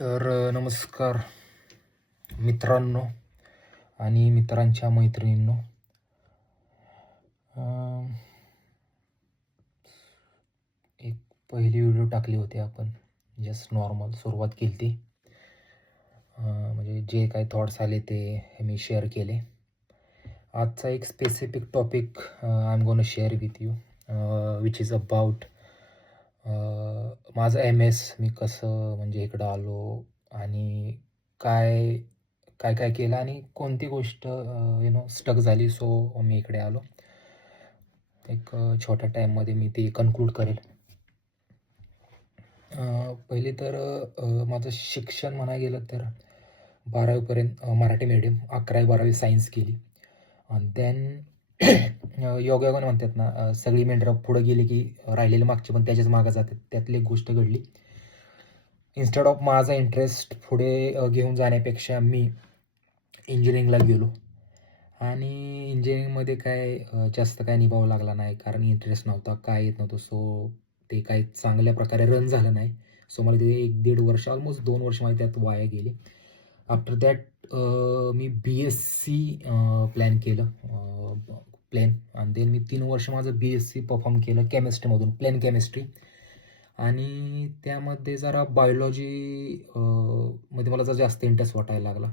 तर नमस्कार मित्रांनो आणि मित्रांच्या मैत्रिणींनो. अ, एक पहिली व्हिडिओ टाकली होती आपण. जस्ट नॉर्मल सुरुवात केली ती. म्हणजे जे काही थॉट्स आले ते मी शेअर केले. आजचा एक specific topic I am gonna share with you, which is about माझं MS. मी कसं म्हणजे इकडं आलो आणि काय काय काय केलं आणि कोणती गोष्ट स्टक झाली, सो मी इकडे आलो. एक छोट्या टाईममध्ये मी ते कन्क्लूड करेल. पहिले तर माझं शिक्षण म्हणायला गेलं तर 12वीपर्यंत मराठी मीडियम, 11वी-12वी सायन्स केली. आणि देन योगायोगानं म्हणतात ना, सगळी मेंढरं पुढं गेली की राहिलेले मागचे पण त्याच्याच मागं जातात. त्यातली एक गोष्ट घडली. इन्स्टेड ऑफ माझा इंटरेस्ट पुढे घेऊन जाण्यापेक्षा मी इंजिनिअरिंगला गेलो आणि इंजिनिअरिंगमध्ये काय जास्त काय निभावं लागला नाही, कारण इंटरेस्ट नव्हता, काय येत नव्हतं. सो ते काही चांगल्या प्रकारे रन झालं नाही. सो मला ते 1-1.5 वर्ष, ऑलमोस्ट 2 वर्ष माझी त्यात वाया गेली. After that me BSc plan केलं, प्लेन. आणि देन मी 3 वर्ष माझं BSc परफॉर्म केलं केमिस्ट्रीमधून, प्लेन केमिस्ट्री. आणि त्यामध्ये जरा बायोलॉजी मध्ये मला जरा जास्त इंटरेस्ट वाटायला लागला.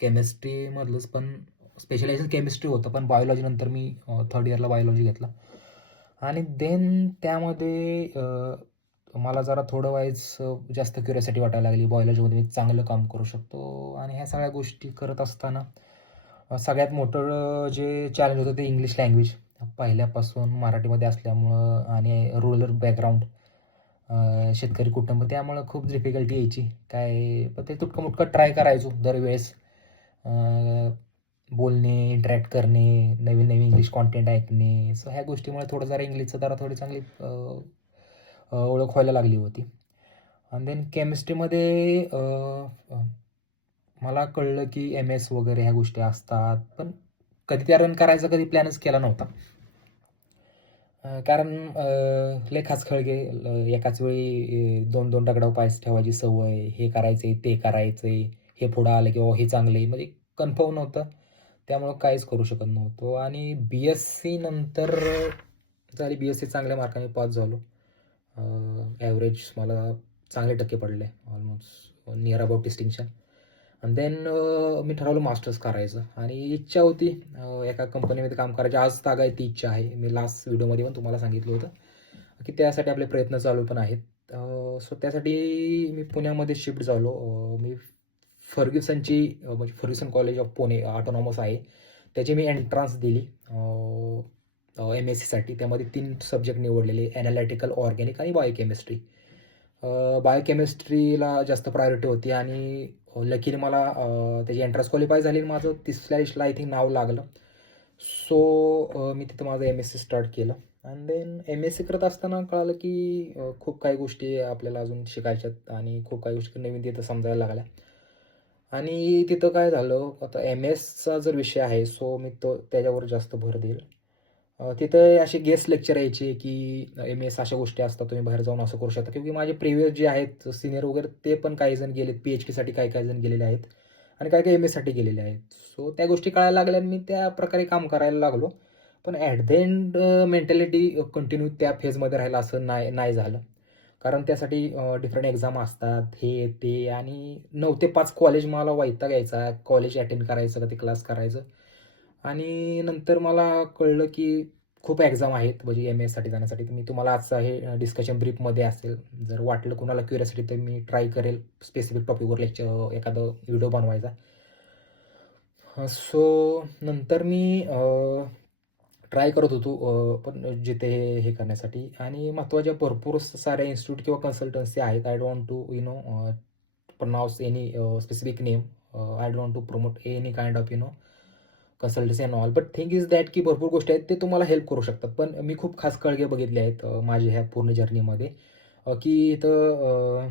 केमिस्ट्रीमधलंच पण स्पेशलायझेशन केमिस्ट्री होतं, पण बायोलॉजी नंतर मी 3rd इयरला बायोलॉजी घेतला. आणि देन त्यामध्ये मला जरा थोडं वाईज जास्त क्युरिओसिटी वाटायला लागली. बायोलॉजीमध्ये मी चांगलं काम करू शकतो. आणि ह्या सगळ्या गोष्टी करत असताना सगळ्यात मोठं जे चॅलेंज होतं ते इंग्लिश लँग्वेज. पहिल्यापासून मराठीमध्ये असल्यामुळं आणि रूरल बॅकग्राऊंड, शेतकरी कुटुंब, त्यामुळं खूप डिफिकल्टी यायची. काय पण ते तुटकं-मुटकं ट्राय करायचो दरवेळेस. अ, बोलणे, इंटरॅक्ट करणे, नवीन-नवीन इंग्लिश कॉन्टेंट ऐकणे. सो ह्या गोष्टीमुळे थोडं जरा इंग्लिशचं जरा थोडी चांगली ओळख व्हायला लागली होती. आणि देन केमिस्ट्रीमध्ये मला कळलं की MS वगैरे ह्या गोष्टी असतात, पण कधी त्या रन करायचा कधी प्लॅनच केला नव्हता. कारण लय खाचखळगे, एकाच वेळी 2-2 दगडावर पाय ठेवायची सवय, हे करायचंय, ते करायचंय, हे पुढं आलं की हे चांगलं आहे, म्हणजे कन्फर्म नव्हतं. त्यामुळं काहीच करू शकत नव्हतो. आणि BSc नंतर झाली. BSc चांगल्या मार्काने पास झालो. ॲव्हरेज मला चांगले टक्के पडले, ऑलमोस्ट नियर अबाउट डिस्टिंक्शन. आणि देन मी ठरवलं मास्टर्स करायचं आणि इच्छा होती एका कंपनीमध्ये काम करायची. आज तागायत ती इच्छा आहे. मी लास्ट व्हिडिओमध्ये पण तुम्हाला सांगितलं होतं की त्यासाठी आपले प्रयत्न चालू पण आहेत. सो त्यासाठी मी पुण्यामध्ये शिफ्ट झालो. मी फर्ग्युसनची म्हणजे Fergusson college of Pune autonomous आहे, त्याची मी एंट्रन्स दिली MScसाठी. त्यामध्ये 3 सब्जेक्ट निवडलेले: ॲनालिटिकल, ऑर्गॅनिक आणि बायोकेमिस्ट्री. बायोकेमिस्ट्रीला जास्त प्रायोरिटी होती आणि लकीली मला त्याची एंट्रन्स क्वालिफाय झाली आणि माझं 30ल्या लिस्टला आय थिंक नाव लागलं. सो मी तिथं माझं MSc स्टार्ट केलं. आणि देन MSc करत असताना कळालं की खूप काही गोष्टी आपल्याला अजून शिकायच्यात आणि खूप काही गोष्टी नवीन तिथं समजायला लागल्या. आणि तिथं काय झालं, आता MSचा जर विषय आहे, सो मी त्याच्यावर जास्त भर देईल. तिथे असे गेस्ट लेक्चर यायचे की MS अशा गोष्टी असतात, तुम्ही बाहेर जाऊन असं करू शकता. क्योंकि माझे प्रिव्हियस जे आहेत सीनियर वगैरे, ते पण काही जण गेलेत PhDसाठी, काही जण गेलेले आहेत आणि काही MSसाठी गेलेले आहेत. सो त्या गोष्टी कळायला लागल्या आणि मी त्या प्रकारे काम करायला लागलो. पण at the end mentality continue त्या फेजमध्ये राहिलं असं नाही झालं. कारण त्यासाठी डिफरंट एक्झाम असतात, हे ते. आणि 9 ते 5 कॉलेज मला वैताग यायचा. कॉलेज अटेंड करायचं, कधी क्लास करायचं. आणि नंतर मला कळलं की खूप एक्झाम आहेत म्हणजे MS साठी जाण्यासाठी. तर मी तुम्हाला आजचं हे डिस्कशन ब्रीफमध्ये असेल. जर वाटलं कुणाला क्युरिओसिटी तर मी ट्राय करेल स्पेसिफिक टॉपिकवर लेक्चर, एखादं व्हिडिओ बनवायचा. सो नंतर मी ट्राय करत होतो पण जिथे हे करण्यासाठी. आणि महत्त्वाच्या भरपूर साऱ्या इन्स्टिट्यूट किंवा कन्सल्टन्सी आहेत. I don't want to pronounce any specific name. I don't want to promote any kind of consultancy and all. But thing is that की भरपूर गोष्टी आहेत ते तुम्हाला हेल्प करू शकतात. पण मी खूप खास कळगे बघितले आहेत माझ्या ह्या पूर्ण जर्नीमध्ये, की इथं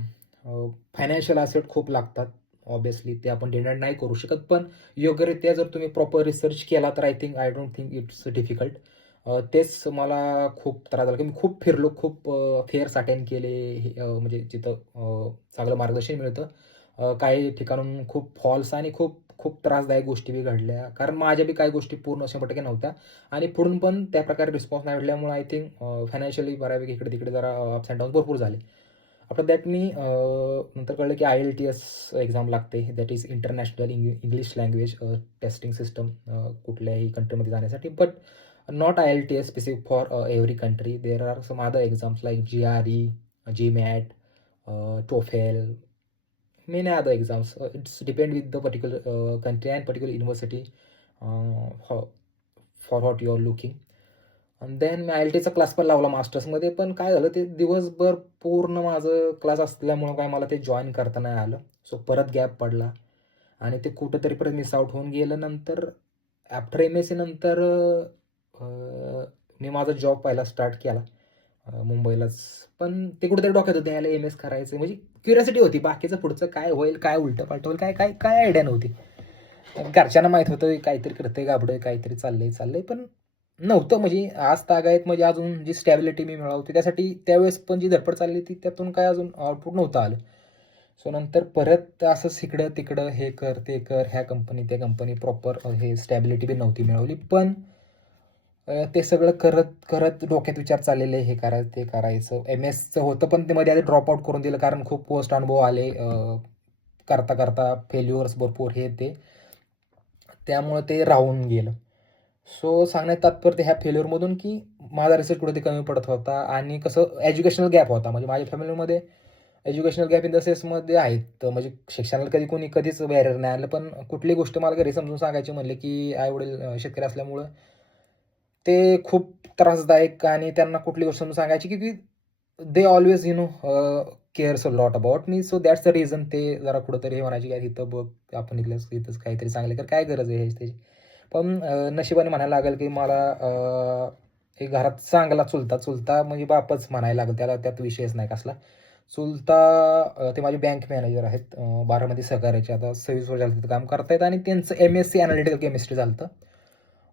फायनान्शियल ॲसेट खूप लागतात. ऑब्व्हियसली ते आपण डिनाय नाही करू शकत. पण योग्यरित्या जर तुम्ही प्रॉपर रिसर्च केला तर I don't think it's difficult. तेच मला खूप त्रास झाला, की मी खूप फिरलो, खूप फेअर्स अटेंड केले, म्हणजे जिथं चांगलं मार्गदर्शन मिळतं. काही ठिकाणून खूप फॉल्स आणि खूप खूप त्रासदायक गोष्टी बी घडल्या. कारण माझ्या बी काही गोष्टी पूर्ण 100% नव्हत्या आणि पुढून पण त्या प्रकारे रिस्पॉन्स नाही भेटल्यामुळे आय थिंक फायनान्शियली बऱ्यापैकी इकडे-तिकडे जरा अप्स एंड डाउन्स भरपूर झाले. आफ्टर दॅट मी नंतर कळलं की IELTS एक्झाम लागते. That is international English language testing system कुठल्याही कंट्रीमध्ये जाण्यासाठी. But not IELTS specific for every country. There are some other exams like GRE, GMAT, TOEFL, many other exams. It's depend with the particular country and particular university for what you are looking. आणि than me IELTSचा class पण लावला मास्टर्समध्ये. पण काय झालं ते दिवसभर पूर्ण माझं क्लास असल्यामुळं काय मला ते जॉइन करता नाही आलं. सो परत गॅप पडला आणि ते कुठेतरी परत मिस आउट होऊन गेलं. नंतर आफ्टर MSc नंतर मी माझा जॉब पहिला स्टार्ट केला मुंबईलाच. पण ते कुठेतरी डोक्यात होतं याला MS करायचं म्हणजे क्युरिओसिटी होती. बाकीचं पुढचं काय होईल, काय उलटं-पालटं होईल, काय काय काय आयडिया नव्हती. घरच्यांना माहीत होतं काहीतरी करतंय गाबडं, काहीतरी चाललंय, पण नव्हतं म्हणजे आज तागायत म्हणजे अजून जी स्टॅबिलिटी मी मिळवते त्यासाठी त्यावेळेस पण जी धडपड चालली होती त्यातून काय अजून आउटपुट नव्हतं आलं. सो नंतर परत असंच इकडं-तिकडं हे कर, ते कर, ह्या कंपनी, त्या कंपनी प्रॉपर हे स्टॅबिलिटी बी नव्हती मिळवली. पण ते सगळं करत डोक्यात विचार चाललेले हे करायचं, ते करायचं. MSचं होतं पण ते मध्ये आधी ड्रॉप आउट करून दिलं कारण खूप पोस्ट अनुभव आले. करता फेल्युअर्स भरपूर हे ते. त्यामुळं ते राहून गेलं. सो सांगण्यात तात्पर्य ह्या फेल्युअरमधून की माझा रिसर्च कुठेतरी कमी पडत होता आणि कसं एज्युकेशनल गॅप होता. म्हणजे माझ्या फॅमिलीमध्ये एज्युकेशनल गॅप इन द सेन्समध्ये आहेत. तर म्हणजे शिक्षणाला कधीच बॅरियर नाही आलं. पण कुठलीही गोष्ट मला घरी समजून सांगायची म्हणले की आई-वडील शेतकरी असल्यामुळं ते खूप त्रासदायक आणि त्यांना कुठली गोष्ट समजून सांगायची की they always cares a lot about me. So that's the reason ते जरा कुठेतरी हे म्हणायचे की इथं बघ आपण इथंच काहीतरी चांगलं कर, काय गरज आहे ह्याची त्याची. पण नशिबाने म्हणायला लागेल की मला एक घरात चांगला चुलता म्हणजे बापच म्हणायला लागेल त्याला, त्यात विषयच नाही कसला. चुलता ते माझे बँक मॅनेजर आहेत बारामती सहकार्याचे. आता 26 वर्ष झालं तिथं काम करतायत आणि त्यांचं MSc एनालिटिकल केमिस्ट्री झालं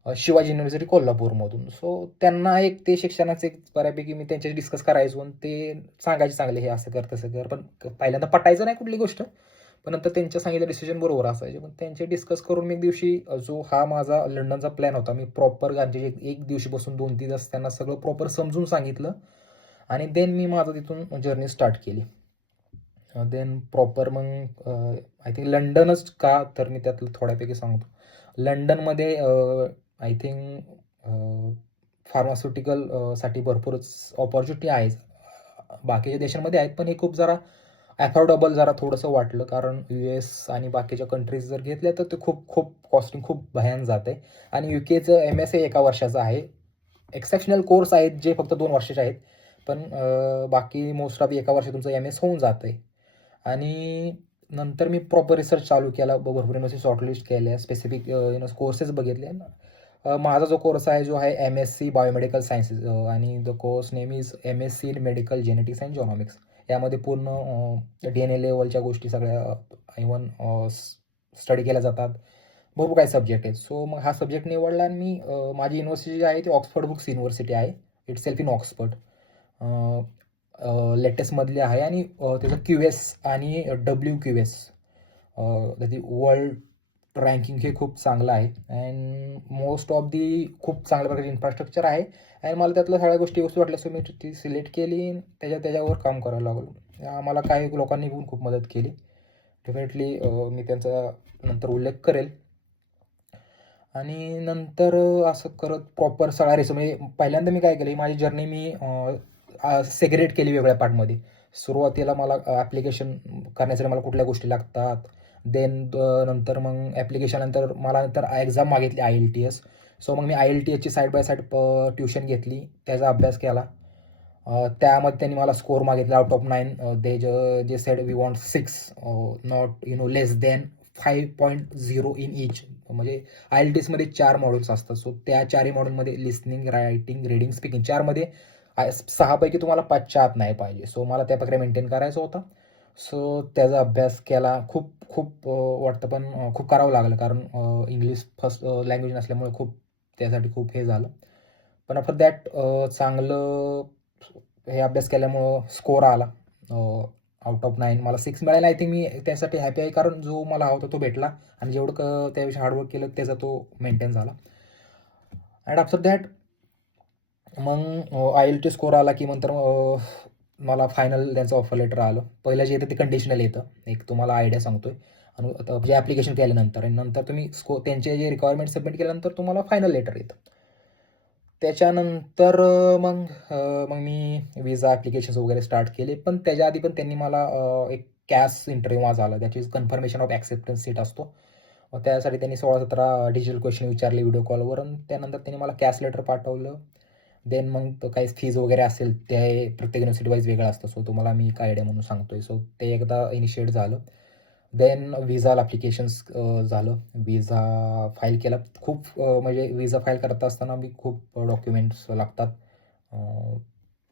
शिवाजी युनिव्हर्सिटी कोल्हापूरमधून. सो त्यांना एक ते शिक्षणाचं एक बऱ्यापैकी मी त्यांच्याशी डिस्कस करायचो आणि ते सांगायचे चांगले हे असं कर, तसं कर. पण पहिल्यांदा पटायचं नाही कुठली गोष्ट. पण नंतर त्यांच्या सांगितलं डिसिजन बरोबर असायचे. पण त्यांचे डिस्कस करून मी एक दिवशी जो हा माझा लंडनचा प्लॅन होता, मी प्रॉपर त्यांचे एक दिवशी बसून 2-3 तास त्यांना सगळं प्रॉपर समजून सांगितलं आणि देन मी माझं तिथून जर्नी स्टार्ट केली. देन प्रॉपर मग आय थिंक लंडनच का, तर मी त्यातलं थोड्यापैकी सांगतो. लंडनमध्ये आय थिंक फार्मास्युटिकल साठी भरपूरच अपॉर्च्युनिटी आहेत. बाकीच्या देशांमध्ये आहेत, पण हे खूप जरा अफोर्डेबल जरा थोडंसं वाटलं. कारण US आणि बाकीच्या कंट्रीज जर घेतल्या तर ते खूप खूप कॉस्टिंग खूप भयान जाते. आणि UKचं MSc 1 वर्षाचं आहे. एक्सेप्शनल कोर्स आहेत जे फक्त 2 वर्षाचे आहेत. पण बाकी मोस्ट ऑफ 1 वर्षात तुमचं MS होऊन जातंय. आणि नंतर मी प्रॉपर रिसर्च चालू केला. भरपूर युनिव्हर्सिटी शॉर्टलिस्ट केल्या. स्पेसिफिक कोर्सेस बघितले. माझा जो कोर्स आहे जो आहे MSc बायोमेडिकल सायन्सेस आणि the course name is MSc in medical genetics and genomics. यामध्ये पूर्ण DNA लेव्हलच्या गोष्टी सगळ्या इव्हन स्टडी केल्या जातात. भरपूर काही सब्जेक्ट आहेत. सो मग हा सब्जेक्ट निवडला आणि मी माझी युनिव्हर्सिटी जी आहे ती ऑक्सफर्ड बुक्स युनिव्हर्सिटी आहे. Itself in Oxford. लेटेस्टमधली आहे आणि त्याचं QS आणि WQS त्याची वर्ल्ड रँकिंग हे खूप चांगलं आहे अँड मोस्ट ऑफ दी खूप चांगल्या प्रकारचे इन्फ्रास्ट्रक्चर आहे आणि मला त्यातल्या सगळ्या गोष्टी वस्तू वाटल्या. सो मी ती सिलेक्ट केली. त्याच्यावर काम करायला लागलो. मला काही लोकांनी पण खूप मदत केली. डेफिनेटली मी त्यांचा नंतर उल्लेख करेल. आणि नंतर असं करत प्रॉपर सगळा म्हणजे पहिल्यांदा मी काय केलं, माझी जर्नी मी सेग्रेट केली वेगळ्या पार्टमध्ये. सुरुवातीला मला ॲप्लिकेशन करण्यासाठी मला कुठल्या गोष्टी लागतात. देन नंतर मग ॲप्लिकेशन नंतर एक्झाम मागितली IELTS. सो मग मी IELTSची साईड बाय साईड ट्युशन घेतली, त्याचा अभ्यास केला. त्यामध्ये त्यांनी मला स्कोअर मागितला आउट ऑफ 9. जे said we want 6 not less than 5.0 in each. म्हणजे IELTSमध्ये 4 मॉड्यूल्स असतात. सो त्या 4ही मॉड्यूलमध्ये लिसनिंग, रायटिंग, रीडिंग, स्पीकिंग 4मध्ये 6 पैकी तुम्हाला 5च्या आत नाही पाहिजे. सो मला त्या प्रकारे मेंटेन करायचा होता. सो त्याचा अभ्यास केला. खूप खूप वाटतं पण खूप करावं लागलं कारण इंग्लिश फर्स्ट लँग्वेज नसल्यामुळे खूप त्यासाठी खूप हे झालं. पण आफ्टर दॅट चांगलं हे अभ्यास केल्यामुळं स्कोअर आला आउट ऑफ 9 मला 6 मिळायला. आय थिंक मी त्यासाठी हॅपी आहे, कारण जो मला हवा होता तो भेटला आणि जेवढं त्याविषयी हार्डवर्क केलं त्याचा तो मेंटेन झाला. अँड आफ्टर दॅट मग IELTS स्कोअर आला की नंतर मला फायनल त्यांचं ऑफर लेटर आलं. पहिलं जे येतं ते कंडिशनल येतं, एक तुम्हाला आयडिया सांगतोय. आणि जे ॲप्लिकेशन केल्यानंतर आणि नंतर तुम्ही त्यांचे जे रिक्वायरमेंट सबमिट केल्यानंतर तुम्हाला फायनल लेटर येतं. त्याच्यानंतर मग मग मी विजा ॲप्लिकेशन्स वगैरे स्टार्ट केले. पण त्याच्या आधी पण त्यांनी मला एक कॅस इंटरव्ह्यू माझा आला, that is confirmation of acceptance seat असतो. त्यासाठी त्यांनी 16-17 डिजिटल क्वेश्चन विचारले व्हिडिओ कॉलवर आणि त्यानंतर त्यांनी मला कॅश लेटर पाठवलं. देन मग तो काही फीज वगैरे असेल ते प्रत्येक युनिव्हर्सिटी वाईज वेगळं असतं. सो तुम्हाला मी एक आयडिया म्हणून सांगतोय. सो ते एकदा इनिशिएट झालं. देन विजाला ॲप्लिकेशन्स झालं. विजा फाईल केला. खूप म्हणजे विजा फाईल करत असताना मी खूप डॉक्युमेंट्स लागतात.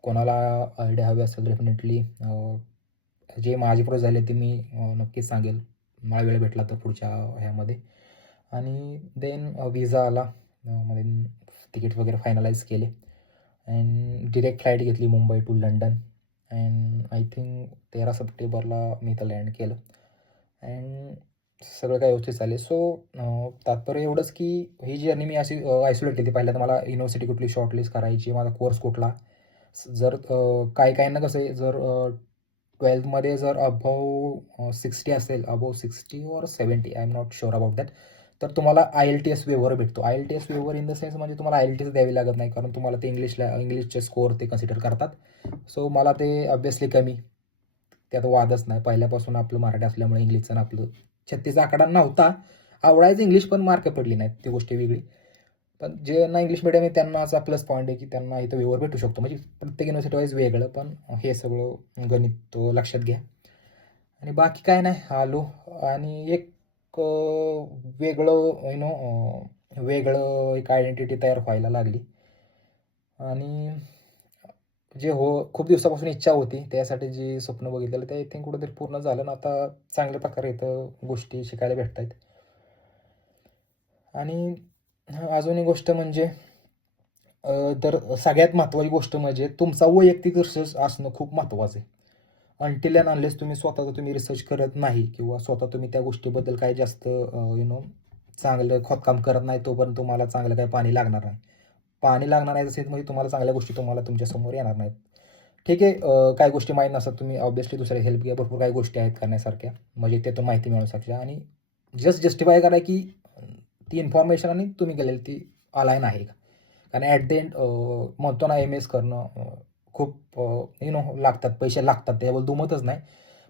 कोणाला आयडिया हवी असेल डेफिनेटली जे माझे प्रोसेस झाले ते मी नक्कीच सांगेल, मला वेळ भेटला तर पुढच्या ह्यामध्ये. आणि देन विजा आला. मध्ये तिकीट वगैरे फायनलाइज केले अँड डिरेक्ट फ्लाईट घेतली Mumbai to London. And I think 13 सप्टेंबरला मी इथं लँड केलं अँड सगळं काही व्यवस्थित चालेल. सो तात्पर्य एवढंच की ही जर्नी मी अशी आयसोलेट केली. पहिल्यांदा मला युनिव्हर्सिटी कुठली शॉर्टलिस्ट करायची, माझा कोर्स कुठला. जर काही काहींना कसं आहे, जर 12th जर अबव 60 असेल, अबव 60 और 70, I am not sure about that, तर तुम्हाला IELTS वेवर भेटतो. IELTS वेवर इन द सेन्स म्हणजे तुम्हाला IELTS द्यावी लागत नाही, कारण तुम्हाला ते इंग्लिशचे स्कोअर ते कन्सिडर करतात. सो मला ते ऑब्वियसली कमी, त्यात वादच नाही. पहिल्यापासून आपलं मराठी असल्यामुळे इंग्लिशचं आपलं 36चा आकडा नव्हता. आवडायचं इंग्लिश, पण मार्क पडली नाहीत, ती गोष्ट वेगळी. पण ज्यांना इंग्लिश मिडियम आहे त्यांना असा प्लस पॉईंट आहे की त्यांना इथं वेवर भेटू शकतो. म्हणजे प्रत्येक युनिव्हर्सिटी वाईज वेगळं, पण हे सगळं गणित तो लक्षात घ्या. आणि बाकी काय नाही, आलो आणि एक वेगळं वेगळं एक आयडेंटिटी तयार व्हायला लागली. आणि जे खूप दिवसापासून इच्छा होती, त्यासाठी जे स्वप्न बघितलेलं ते आय थिंक कुठेतरी पूर्ण झालं ना. आता चांगल्या प्रकारे इथं गोष्टी शिकायला भेटत आहेत. आणि अजून एक गोष्ट म्हणजे तर सगळ्यात महत्त्वाची गोष्ट म्हणजे तुमचा वैयक्तिक रिसर्च असणं खूप महत्त्वाचं आहे. अनटिल अँड अनलेस तुम्ही स्वतःचा तुम्ही रिसर्च करत नाही किंवा स्वतः तुम्ही त्या गोष्टीबद्दल काही जास्त चांगलं खोदकाम करत नाही, तोपर्यंत तुम्हाला चांगलं काही पाणी लागणार नाही. पाणी लागणार नाही तसेच म्हणजे तुम्हाला चांगल्या गोष्टी तुम्हाला तुमच्यासमोर येणार नाहीत. ठीक आहे, काही गोष्टी माहीत नसतात, तुम्ही ऑब्व्हियसली दुसऱ्या हेल्प घ्या. भरपूर काही गोष्टी आहेत करण्यासारख्या, म्हणजे त्यातून माहिती मिळू शकते. आणि जस्टिफाय करा की ती इन्फॉर्मेशन आणि तुम्ही केलेली ती अलाईन आहे का. कारण ॲट द एंड म्हणतो ना, MS करणं खूप लागतात, पैसे लागतात, त्याबद्दल दुमतच नाही.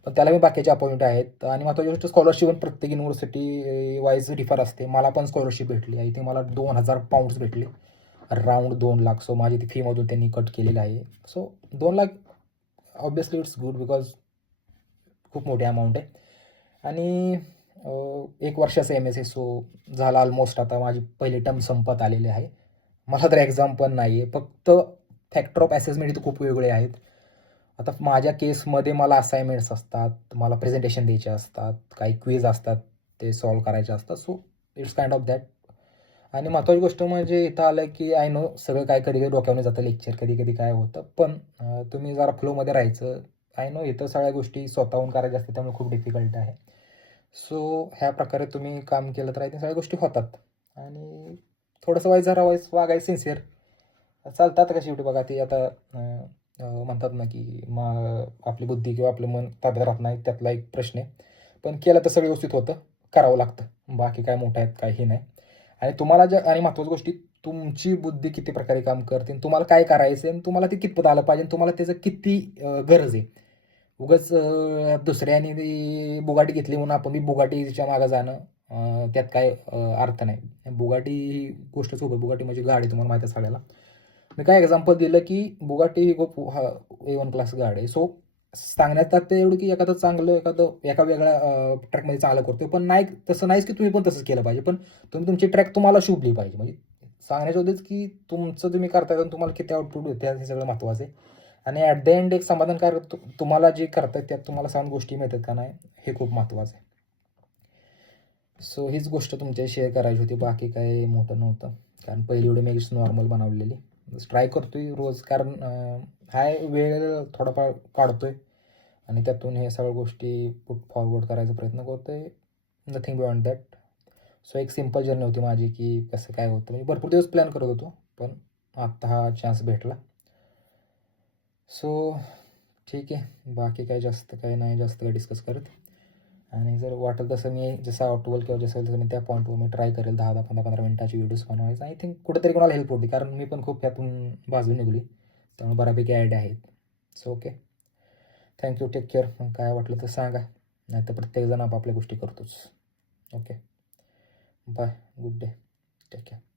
पण त्याला मी बाकीचे अपॉइंट आहेत. आणि महत्त्वाची गोष्ट, स्कॉलरशिप पण प्रत्येक युनिव्हर्सिटी वाईज डिफर असते. मला पण स्कॉलरशिप भेटली आहे, ती मला £2000 भेटली, अराउंड 2 लाख. सो माझी ती फीमधून त्यांनी कट केलेलं आहे. So 2 lakh obviously it's good, because खूप मोठी अमाऊंट आहे. आणि 1 वर्षाचं MS आहे. सो झाला ऑलमोस्ट. आता माझी पहिली टर्म संपत आलेली आहे. मला तर एक्झाम पण नाही आहे, फक्त फॅक्टर ऑफ असेसमेंट इथं खूप वेगळे आहेत. आता माझ्या केसमध्ये मला असाइनमेंट्स असतात, मला प्रेझेंटेशन द्यायचे असतात, काही क्विज असतात, ते सॉल्व्ह करायचे असतात. So it's kind of that. आणि महत्त्वाची गोष्ट म्हणजे इथं आलं की आय नो सगळं काय कधी कधी डोक्यावर जातं, लेक्चर कधी कधी काय होतं, पण तुम्ही जरा फ्लोमध्ये राहायचं. आय नो इथं सगळ्या गोष्टी स्वतःहून करायच्या असतात, त्यामुळे खूप डिफिकल्ट आहे. सो ह्या प्रकारे तुम्ही काम केलं तर आय थिंक सगळ्या गोष्टी होतात. आणि थोडंसं वागायचं सिन्सिअर चालतात का शेवटी. बघा ते आता म्हणतात ना की आपली बुद्धी किंवा आपलं मन ताब्यात राहत नाही, त्यातला एक प्रश्न आहे. पण केलं तर सगळं व्यवस्थित होतं, करावं लागतं. बाकी काय मोठं आहेत काही नाही. आणि तुम्हाला आणि महत्त्वाची गोष्टी, तुमची बुद्धी किती प्रकारे काम करते, तुम्हाला काय करायचं आहे, तुम्हाला ते कितपत आलं पाहिजे, तुम्हाला त्याचं किती गरज आहे. उगाच दुसऱ्याने ती बुगाटी घेतली म्हणून आपण ती बुगाटीच्या मागं जाणं, त्यात काय अर्थ नाही. बुगाटी ही गोष्टच खूप आहे. बुगाटी म्हणजे गाडी, तुम्हाला माहिती आहे सगळ्याला. मी काय एक्झाम्पल दिलं की बुगाटी ही खूप A1 क्लास गाडी आहे. सो सांगण्यात ते एवढं की एका वेगळ्या ट्रॅकमध्ये चांगलं करतो, पण नाही तसं नाहीच की तुम्ही पण तसंच केलं पाहिजे. पण तुम्ही तुमची ट्रॅक तुम्हाला शोभली पाहिजे. म्हणजे सांगण्याच्या होतेच की तुमचं तुम्ही करताय आणि तुम्हाला किती आउटपुट होते हे सगळं महत्त्वाचं आहे. आणि ॲट द एंड एक समाधानकारक तुम्हाला जे करतायत त्यात तुम्हाला 7 गोष्टी मिळतात का नाही, हे खूप महत्त्वाचं आहे. सो हीच गोष्ट तुमच्याशी शेअर करायची होती, बाकी काही मोठं नव्हतं. कारण पहिली व्हिडिओ मी नॉर्मल बनवलेली. ट्राय करतो आहे रोज, कारण हाय वेळ थोडाफार काढतो आहे आणि त्यातून हे सगळ्या गोष्टी पुट फॉरवर्ड करायचा प्रयत्न करतो आहे. Nothing beyond that. सो एक सिंपल जर्नी होती माझी, की कसं काय होतं. म्हणजे भरपूर दिवस प्लॅन करत होतो, पण आत्ता हा चान्स भेटला. सो ठीक आहे. बाकी काही जास्त काही नाही, जास्त काही डिस्कस करत. आणि जर वाटेल तसं मी जसं आउटवल किंवा जसं तसं मी त्या पॉईंटवर मी ट्राय करेल 10-10, 15-15 मिनिटाची व्हिडिओज बनवायचा. आय थिंक कुठेतरी कोणाला हेल्प होती, कारण मी पण खूप ह्यातून बाजून निघाली. त्यामुळे बऱ्यापैकी आयडिया आहेत. So okay. Thank you. Take care. मग काय वाटलं तर सांगा. नाहीतर प्रत्येकजण आपापल्या गोष्टी करतोच. Okay. Bye. Good day. Take care.